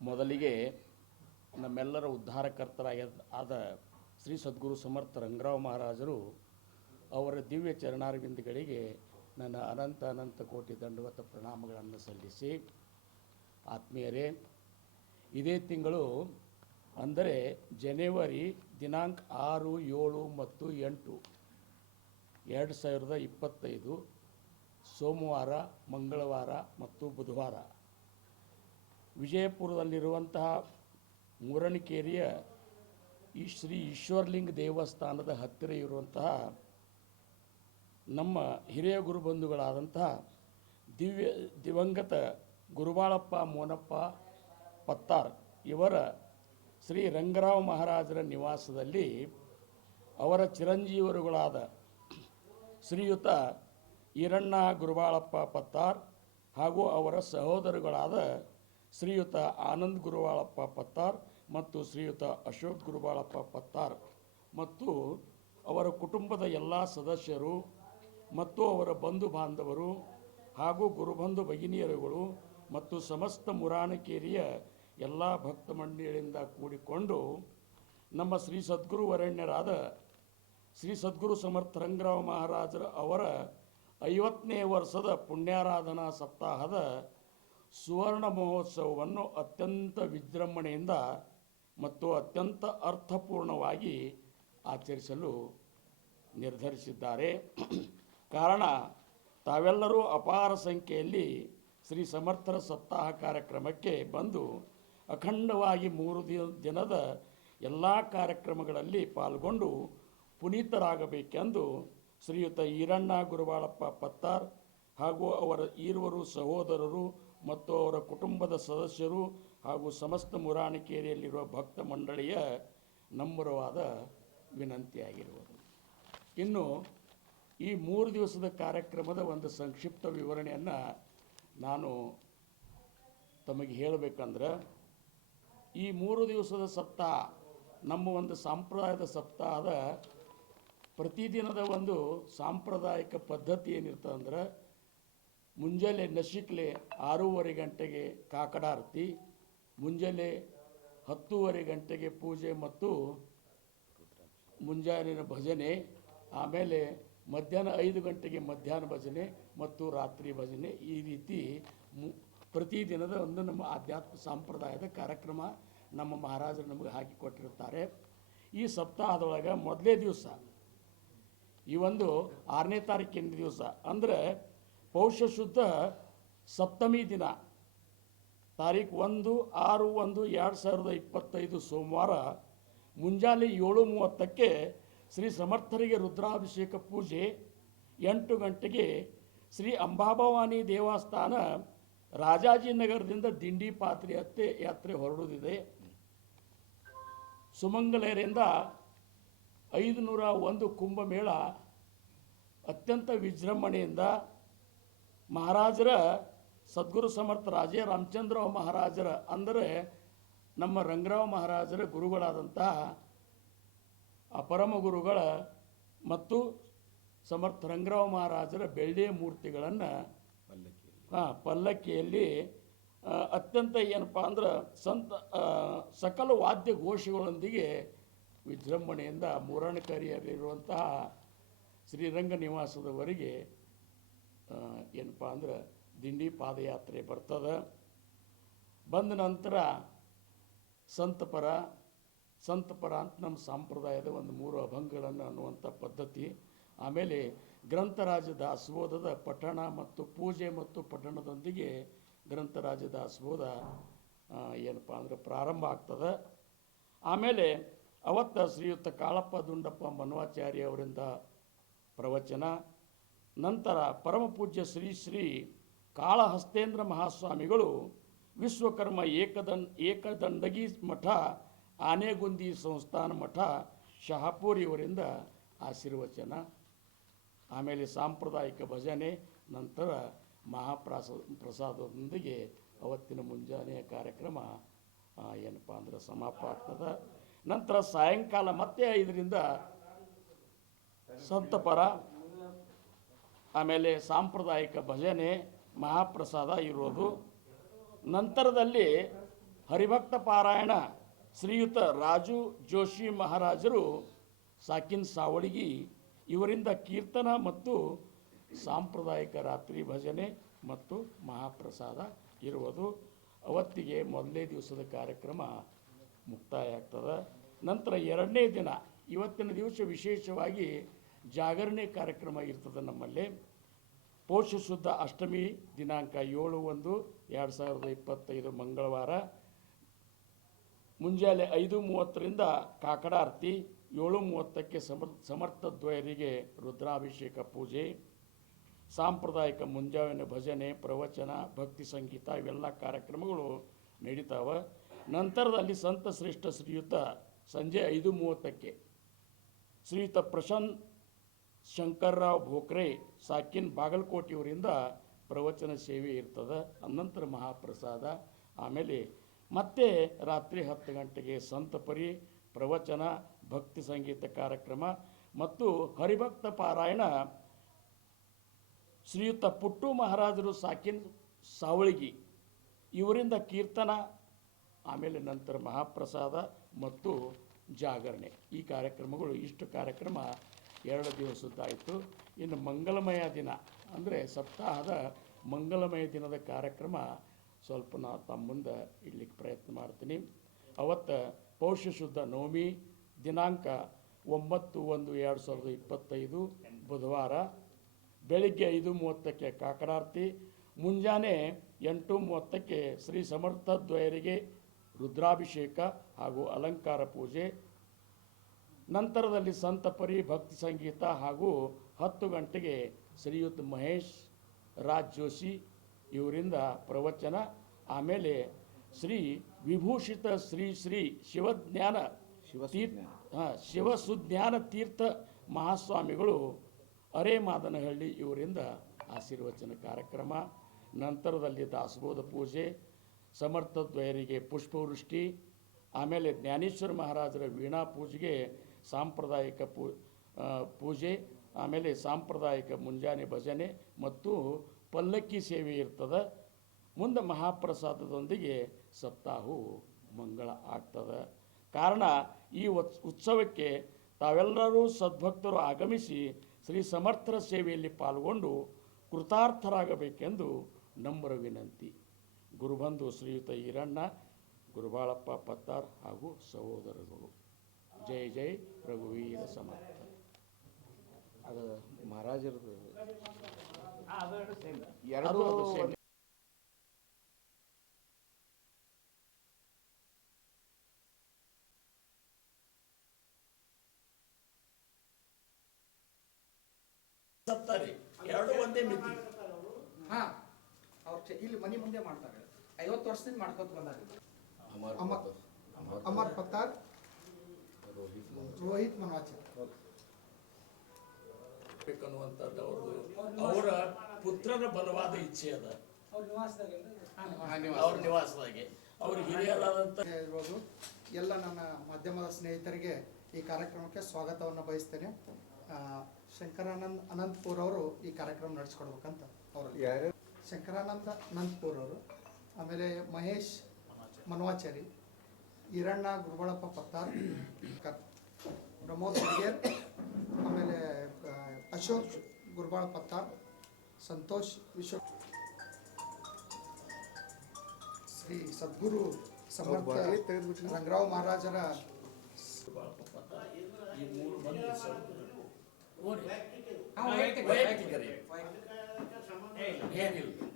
ಮೊದಲಿಗೆ ನಮ್ಮೆಲ್ಲರ ಉದ್ಧಾರಕರ್ತರಾಗಿ ಆದ ಶ್ರೀ ಸದ್ಗುರು ಸಮರ್ಥ ರಂಗರಾವ್ ಮಹಾರಾಜರು ಅವರ ದಿವ್ಯ ಚರಣಾರ್ವಿಂದಗಳಿಗೆ ನನ್ನ ಅನಂತ ಅನಂತ ಕೋಟಿ ದಂಡವತ ಪ್ರಣಾಮಗಳನ್ನು ಸಲ್ಲಿಸಿ, ಆತ್ಮೀಯರೇ, ಇದೇ ತಿಂಗಳು ಅಂದರೆ ಜನವರಿ ದಿನಾಂಕ ಆರು, ಏಳು ಮತ್ತು ಎಂಟು ಎರಡು ಸಾವಿರದ ಇಪ್ಪತ್ತೈದು ಸೋಮವಾರ, ಮಂಗಳವಾರ ಮತ್ತು ಬುಧವಾರ. ವಿಜಯಪುರದಲ್ಲಿರುವಂತಹ ಮೂರಣಿಕೇರಿಯ ಈ ಶ್ರೀ ಈಶ್ವರಲಿಂಗ ದೇವಸ್ಥಾನದ ಹತ್ತಿರ ಇರುವಂತಹ ನಮ್ಮ ಹಿರಿಯ ಗುರುಬಂಧುಗಳಾದಂತಹ ದಿವ್ಯ ದಿವಂಗತ ಗುರುಬಾಳಪ್ಪ ಮೋನಪ್ಪ ಪತ್ತಾರ್ ಇವರ ಶ್ರೀ ರಂಗರಾವ್ ಮಹಾರಾಜರ ನಿವಾಸದಲ್ಲಿ ಅವರ ಚಿರಂಜೀವರುಗಳಾದ ಶ್ರೀಯುತ ಈರಣ್ಣ ಗುರುಬಾಳಪ್ಪ ಪತ್ತಾರ್ ಹಾಗೂ ಅವರ ಸಹೋದರಗಳಾದ ಶ್ರೀಯುತ ಆನಂದ್ ಗುರುವಾಳಪ್ಪ ಪತ್ತಾರ್ ಮತ್ತು ಶ್ರೀಯುತ ಅಶೋಕ್ ಗುರುವಾಳಪ್ಪ ಪತ್ತಾರ್. ಮತ್ತು ಅವರ ಕುಟುಂಬದ ಎಲ್ಲ ಸದಸ್ಯರು ಮತ್ತು ಅವರ ಬಂಧು ಬಾಂಧವರು ಹಾಗೂ ಗುರುಬಂಧು ಭಗಿನಿಯರುಗಳು ಮತ್ತು ಸಮಸ್ತ ಮುರಾಣಕೇರಿಯ ಎಲ್ಲ ಭಕ್ತ ಮಂಡಳಿಯಿಂದ ಕೂಡಿಕೊಂಡು ನಮ್ಮ ಶ್ರೀ ಸದ್ಗುರು ವರಣ್ಯರಾದ ಶ್ರೀ ಸದ್ಗುರು ಸಮರ್ಥ ರಂಗರಾವ್ ಮಹಾರಾಜರ ಅವರ ಐವತ್ತನೇ ವರ್ಷದ ಪುಣ್ಯಾರಾಧನಾ ಸಪ್ತಾಹದ ಸುವರ್ಣ ಮಹೋತ್ಸವವನ್ನು ಅತ್ಯಂತ ವಿಜೃಂಭಣೆಯಿಂದ ಮತ್ತು ಅತ್ಯಂತ ಅರ್ಥಪೂರ್ಣವಾಗಿ ಆಚರಿಸಲು ನಿರ್ಧರಿಸಿದ್ದಾರೆ. ಕಾರಣ, ತಾವೆಲ್ಲರೂ ಅಪಾರ ಸಂಖ್ಯೆಯಲ್ಲಿ ಶ್ರೀ ಸಮರ್ಥರ ಸಪ್ತಾಹ ಕಾರ್ಯಕ್ರಮಕ್ಕೆ ಬಂದು ಅಖಂಡವಾಗಿ ಮೂರು ದಿನದ ಎಲ್ಲ ಕಾರ್ಯಕ್ರಮಗಳಲ್ಲಿ ಪಾಲ್ಗೊಂಡು ಪುನೀತರಾಗಬೇಕೆಂದು ಶ್ರೀಯುತ ಈರಣ್ಣ ಗುರುಬಾಳಪ್ಪ ಪತ್ತಾರ್ ಹಾಗೂ ಅವರ ಈರುವರು ಸಹೋದರರು ಮತ್ತು ಅವರ ಕುಟುಂಬದ ಸದಸ್ಯರು ಹಾಗೂ ಸಮಸ್ತ ಮುರಾಣಿಕೇರಿಯಲ್ಲಿರುವ ಭಕ್ತ ಮಂಡಳಿಯ ನಮ್ರವಾದ ವಿನಂತಿಯಾಗಿರುವುದು. ಇನ್ನು ಈ ಮೂರು ದಿವಸದ ಕಾರ್ಯಕ್ರಮದ ಒಂದು ಸಂಕ್ಷಿಪ್ತ ವಿವರಣೆಯನ್ನು ನಾನು ತಮಗೆ ಹೇಳಬೇಕಂದ್ರೆ, ಈ ಮೂರು ದಿವಸದ ಸಪ್ತಾಹ ನಮ್ಮ ಒಂದು ಸಾಂಪ್ರದಾಯದ ಸಪ್ತಾಹದ ಪ್ರತಿದಿನದ ಒಂದು ಸಾಂಪ್ರದಾಯಿಕ ಪದ್ಧತಿ ಏನಿರ್ತದೆ ಅಂದ್ರೆ ಮುಂಜಾನೆ ನಶಿಕ್ಲೆ ಆರೂವರೆ ಗಂಟೆಗೆ ಕಾಕಡಾರತಿ, ಮುಂಜಾನೆ ಹತ್ತೂವರೆ ಗಂಟೆಗೆ ಪೂಜೆ ಮತ್ತು ಮುಂಜಾನಿನ ಭಜನೆ, ಆಮೇಲೆ ಮಧ್ಯಾಹ್ನ ಐದು ಗಂಟೆಗೆ ಮಧ್ಯಾಹ್ನ ಭಜನೆ ಮತ್ತು ರಾತ್ರಿ ಭಜನೆ ಈ ರೀತಿ ಮು ಪ್ರತಿದಿನದ ಒಂದು ನಮ್ಮ ಆಧ್ಯಾತ್ಮ ಸಂಪ್ರದಾಯದ ಕಾರ್ಯಕ್ರಮ ನಮ್ಮ ಮಹಾರಾಜರು ನಮಗೆ ಹಾಕಿಕೊಟ್ಟಿರುತ್ತಾರೆ ಈ ಸಪ್ತಾಹದೊಳಗೆ ಮೊದಲೇ ದಿವಸ, ಈ ಒಂದು ಆರನೇ ತಾರೀಕಿನ ದಿವಸ, ಅಂದರೆ ಪೌಷ ಶುದ್ಧ ಸಪ್ತಮಿ ದಿನ. ತಾರೀಕು ಒಂದು ಆರು ಒಂದು ಎರಡು ಸಾವಿರದ ಇಪ್ಪತ್ತೈದು ಸೋಮವಾರ ಮುಂಜಾನೆ ಏಳು ಮೂವತ್ತಕ್ಕೆ ಶ್ರೀ ಸಮರ್ಥರಿಗೆ ರುದ್ರಾಭಿಷೇಕ ಪೂಜೆ, ಎಂಟು ಗಂಟೆಗೆ ಶ್ರೀ ಅಂಬಾಭವಾನಿ ದೇವಸ್ಥಾನ ರಾಜಾಜಿನಗರದಿಂದ ದಿಂಡಿ ಪಾತ್ರೆ ಹತ್ತೆ ಯಾತ್ರೆ ಹೊರಡುತ್ತಿದೆ. ಸುಮಂಗಲೆಯರಿಂದ ಐದು ನೂರ ಒಂದು ಕುಂಭಮೇಳ ಅತ್ಯಂತ ವಿಜೃಂಭಣೆಯಿಂದ ಮಹಾರಾಜರ ಸದ್ಗುರು ಸಮರ್ಥ ರಾಜೇ ರಾಮಚಂದ್ರ ಮಹಾರಾಜರ ಅಂದರೆ ನಮ್ಮ ರಂಗರಾವ್ ಮಹಾರಾಜರ ಗುರುಗಳಾದಂತಹ ಅಪರಮ ಗುರುಗಳ ಮತ್ತು ಸಮರ್ಥ ರಂಗರಾವ್ ಮಹಾರಾಜರ ಬೆಳ್ಳಿಯ ಮೂರ್ತಿಗಳನ್ನು ಹಾಂ ಪಲ್ಲಕ್ಕಿಯಲ್ಲಿ ಅತ್ಯಂತ ಏನಪ್ಪ ಅಂದ್ರೆ ಸಂತ ಸಕಲ ವಾದ್ಯ ಘೋಷಗಳೊಂದಿಗೆ ವಿಜೃಂಭಣೆಯಿಂದ ಮೂರಣಕಾರಿಯಲ್ಲಿರುವಂತಹ ಶ್ರೀರಂಗ ನಿವಾಸದವರೆಗೆ ಏನಪ್ಪ ಅಂದ್ರೆ ದಿಂಡಿ ಪಾದಯಾತ್ರೆ ಬರ್ತದೆ. ಬಂದ ನಂತರ ಸಂತಪರ ಸಂತಪರ ಅಂತ ನಮ್ಮ ಸಂಪ್ರದಾಯದ ಒಂದು ಮೂರು ಅಭಂಗಗಳನ್ನು ಅನ್ನುವಂಥ ಪದ್ಧತಿ. ಆಮೇಲೆ ಗ್ರಂಥರಾಜ ದಾಸಬೋಧದ ಪಠಣ ಮತ್ತು ಪೂಜೆ ಮತ್ತು ಪಠಣದೊಂದಿಗೆ ಗ್ರಂಥರಾಜ ದಾಸಬೋಧ ಏನಪ್ಪ ಅಂದ್ರೆ ಪ್ರಾರಂಭ ಆಗ್ತದೆ. ಆಮೇಲೆ ಅವತ್ತ ಶ್ರೀಯುತ ಕಾಳಪ್ಪ ದುಂಡಪ್ಪ ಮನ್ವಾಚಾರ್ಯ ಅವರಿಂದ ಪ್ರವಚನ. ನಂತರ ಪರಮಪೂಜ್ಯ ಶ್ರೀ ಶ್ರೀ ಕಾಳಹಸ್ತೇಂದ್ರ ಮಹಾಸ್ವಾಮಿಗಳು ವಿಶ್ವಕರ್ಮ ಏಕದನ್ ಏಕದಂಡಗಿ ಮಠ, ಆನೆಗುಂದಿ ಸಂಸ್ಥಾನ ಮಠ, ಶಹಾಪುರ್ ಇವರಿಂದ ಆಶೀರ್ವಚನ, ಆಮೇಲೆ ಸಾಂಪ್ರದಾಯಿಕ ಭಜನೆ, ನಂತರ ಮಹಾಪ್ರಾಸ ಪ್ರಸಾದದೊಂದಿಗೆ ಅವತ್ತಿನ ಮುಂಜಾನೆಯ ಕಾರ್ಯಕ್ರಮ ಏನಪ್ಪ ಅಂದರೆ ಸಮಾಪ ಆಗ್ತದೆ ನಂತರ ಸಾಯಂಕಾಲ ಮತ್ತೆ ಐದರಿಂದ ಸಂತಪರ ಆಮೇಲೆ ಸಾಂಪ್ರದಾಯಿಕ ಭಜನೆ ಮಹಾಪ್ರಸಾದ ಇರೋದು. ನಂತರದಲ್ಲಿ ಹರಿಭಕ್ತ ಪಾರಾಯಣ ಶ್ರೀಯುತ ರಾಜು ಜೋಶಿ ಮಹಾರಾಜರು ಸಾಕಿನ್ ಸಾವಳಿಗಿ ಇವರಿಂದ ಕೀರ್ತನ ಮತ್ತು ಸಾಂಪ್ರದಾಯಿಕ ರಾತ್ರಿ ಭಜನೆ ಮತ್ತು ಮಹಾಪ್ರಸಾದ ಇರುವುದು. ಅವತ್ತಿಗೆ ಮೊದಲನೇ ದಿವಸದ ಕಾರ್ಯಕ್ರಮ ಮುಕ್ತಾಯ ಆಗ್ತದೆ. ನಂತರ ಎರಡನೇ ದಿನ, ಇವತ್ತಿನ ದಿವಸ ವಿಶೇಷವಾಗಿ ಜಾಗರಣೆ ಕಾರ್ಯಕ್ರಮ ಇರ್ತದೆ ನಮ್ಮಲ್ಲಿ. ಶುದ್ಧ ಅಷ್ಟಮಿ ದಿನಾಂಕ ಏಳು ಒಂದು ಎರಡು ಸಾವಿರದ ಇಪ್ಪತ್ತೈದು ಮಂಗಳವಾರ. ಮುಂಜಾನೆ ಐದು ಮೂವತ್ತರಿಂದ ಕಾಕಡಾರತಿ ಏಳು ಮೂವತ್ತಕ್ಕೆ ಸಮರ್ ದ್ವಯರಿಗೆ ರುದ್ರಾಭಿಷೇಕ ಪೂಜೆ, ಸಾಂಪ್ರದಾಯಿಕ ಮುಂಜಾವಿನ ಭಜನೆ, ಪ್ರವಚನ, ಭಕ್ತಿ ಸಂಗೀತ ಇವೆಲ್ಲ ಕಾರ್ಯಕ್ರಮಗಳು ನಡೀತಾವೆ. ನಂತರದಲ್ಲಿ ಸಂತ ಶ್ರೇಷ್ಠ ಶ್ರೀಯುತ ಸಂಜೆ ಐದು ಮೂವತ್ತಕ್ಕೆ. ಶ್ರೀಯುತ ಪ್ರಶಾಂತ್ ಶಂಕರ್ರಾವ್ ಭೋಕ್ರೆ ಸಾಕಿನ್ ಬಾಗಲಕೋಟೆಯವರಿಂದ ಪ್ರವಚನ ಸೇವೆ ಇರ್ತದೆ, ಅನಂತರ ಮಹಾಪ್ರಸಾದ. ಆಮೇಲೆ ಮತ್ತೆ ರಾತ್ರಿ ಹತ್ತು ಗಂಟೆಗೆ ಸಂತಪರಿ ಪ್ರವಚನ, ಭಕ್ತಿ ಸಂಗೀತ ಕಾರ್ಯಕ್ರಮ ಮತ್ತು ಹರಿಭಕ್ತ ಪಾರಾಯಣ. ಶ್ರೀಯುತ ಪುಟ್ಟು ಮಹಾರಾಜರು ಸಾಕಿನ್ ಸಾವಳಿಗಿ, ಇವರಿಂದ ಕೀರ್ತನ, ಆಮೇಲೆ ನಂತರ ಮಹಾಪ್ರಸಾದ ಮತ್ತು ಜಾಗರಣೆ. ಈ ಕಾರ್ಯಕ್ರಮಗಳು ಇಷ್ಟು ಕಾರ್ಯಕ್ರಮ ಎರಡು ದಿವಸದ್ದಾಯಿತು. ಇನ್ನು ಮಂಗಲಮಯ ದಿನ ಅಂದರೆ ಸಪ್ತಾಹದ ಮಂಗಲಮಯ ದಿನದ ಕಾರ್ಯಕ್ರಮ ಸ್ವಲ್ಪ ನಾ ತಮ್ಮ ಮುಂದೆ ಇಡ್ಲಿಕ್ಕೆ ಪ್ರಯತ್ನ ಮಾಡ್ತೀನಿ. ಅವತ್ತು ಪೌಷ ಶುದ್ಧ ನವಮಿ ದಿನಾಂಕ ಒಂಬತ್ತು ಒಂದು ಎರಡು ಸಾವಿರದ ಇಪ್ಪತ್ತೈದು ಬುಧವಾರ. ಬೆಳಿಗ್ಗೆ ಐದು ಮೂವತ್ತಕ್ಕೆ ಕಾಕಡಾರ್ತಿ. ಮುಂಜಾನೆ ಎಂಟು ಮೂವತ್ತಕ್ಕೆ ಶ್ರೀ ಸಮರ್ಥ ದ್ವಯರಿಗೆ ರುದ್ರಾಭಿಷೇಕ ಹಾಗೂ ಅಲಂಕಾರ ಪೂಜೆ. ನಂತರದಲ್ಲಿ ಸಂತಪರಿ ಭಕ್ತಿ ಸಂಗೀತ ಹಾಗೂ ಹತ್ತು ಗಂಟೆಗೆ ಶ್ರೀಯುತ್ ಮಹೇಶ್ ರಾಜ್ ಜೋಶಿ ಇವರಿಂದ ಪ್ರವಚನ. ಆಮೇಲೆ ಶ್ರೀ ವಿಭೂಷಿತ ಶ್ರೀ ಶ್ರೀ ಶಿವಜ್ಞಾನ ತೀರ್ಥ ಹಾಂ ಶಿವಸುಜ್ಞಾನ ತೀರ್ಥ ಮಹಾಸ್ವಾಮಿಗಳು ಅರೇಮಾದನಹಳ್ಳಿ ಇವರಿಂದ ಆಶೀರ್ವಚನ ಕಾರ್ಯಕ್ರಮ. ನಂತರದಲ್ಲಿ ದಾಸಬೋಧ ಪೂಜೆ ಸಮರ್ಥದ್ವಯರಿಗೆ ಪುಷ್ಪವೃಷ್ಟಿ ಆಮೇಲೆ ಜ್ಞಾನೇಶ್ವರ ಮಹಾರಾಜರ ವೀಣಾ ಪೂಜೆಗೆ ಸಾಂಪ್ರದಾಯಿಕ ಪೂ ಪೂಜೆ, ಆಮೇಲೆ ಸಾಂಪ್ರದಾಯಿಕ ಮುಂಜಾನೆ ಭಜನೆ ಮತ್ತು ಪಲ್ಲಕ್ಕಿ ಸೇವೆ ಇರ್ತದೆ. ಮುಂದೆ ಮಹಾಪ್ರಸಾದದೊಂದಿಗೆ ಸಪ್ತಾಹವು ಮಂಗಳ ಆಗ್ತದೆ. ಕಾರಣ ಈ ಉತ್ಸ್- ಉತ್ಸವಕ್ಕೆ ತಾವೆಲ್ಲರೂ ಸದ್ಭಕ್ತರು ಆಗಮಿಸಿ ಶ್ರೀ ಸಮರ್ಥರ ಸೇವೆಯಲ್ಲಿ ಪಾಲ್ಗೊಂಡು ಕೃತಾರ್ಥರಾಗಬೇಕೆಂದು ನಮ್ಮರ ವಿನಂತಿ. ಗುರುಬಂಧು ಶ್ರೀಯುತ ಈರಣ್ಣ, ಗುರುಬಾಳಪ್ಪ ಪತ್ತಾರ್ ಹಾಗೂ ಸಹೋದರಗಳು ಜೈ ಜೈ ರಘುವೀರ ಸಮರ್ಥ. ಅದು ಮಹಾರಾಜರದು ಎರಡು ಅದು same. ಸತ್ತರಿ ಎರಡು ಒಂದೇ ಮಿತಿ. ಹಾ ಅವ್ರು ಇಲ್ಲಿ ಮನೆ ಮುಂದೆ ಮಾಡ್ತಾರೆ. ಐವತ್ತು ವರ್ಷದಿಂದ ಮಾಡ್ಕೊತ ಬಂದಾರ. ಅಮರ್ ಅಮರ್ ಅಮರ್ ಅಮರ್ ಪತ್ತಾರ್ ರೋಹಿತ್ ಅವ್ರದ್ದು. ಅವರ ಪುತ್ರರ ಬಲವಾದ ಇಚ್ಛೆ ಅದ. ಅವ್ರ ನಿವಾಸದಾಗೆ ಅವ್ರ ಹಿರಿಯರಾದಂಥ ಇರ್ಬೋದು ಎಲ್ಲ ನನ್ನ ಮಾಧ್ಯಮದ ಸ್ನೇಹಿತರಿಗೆ ಈ ಕಾರ್ಯಕ್ರಮಕ್ಕೆ ಸ್ವಾಗತವನ್ನು ಬಯಸ್ತೇನೆ. ಆ, ಶಂಕರಾನಂದ್ ಅನಂತಪುರ್ ಅವರು ಈ ಕಾರ್ಯಕ್ರಮ ನಡೆಸ್ಕೊಡ್ಬೇಕಂತ ಅವರು ಯಾರು? ಶಂಕರಾನಂದ ಅನಂತಪುರ್ ಅವರು ಆಮೇಲೆ ಮಹೇಶ್ ಮನ್ವಾಚಾರಿ ಈರಣ್ಣ ಗುರುಬಳಪ್ಪ ಪತ್ತಾರ್ ಕ- ಪ್ರಮೋದ್ ಹಿರಿಯರ್ ಆಮೇಲೆ ಅಶೋಕ್ ಗುರುಬಾಳ ಪತ್ತಾರ್ ಸಂತೋಷ್ ವಿಶ್ವ ಶ್ರೀ ಸದ್ಗುರು ಸಮರ್ಥ ರಂಗರಾವ್ ಮಹಾರಾಜರ. ಏನಿಲ್ಲ.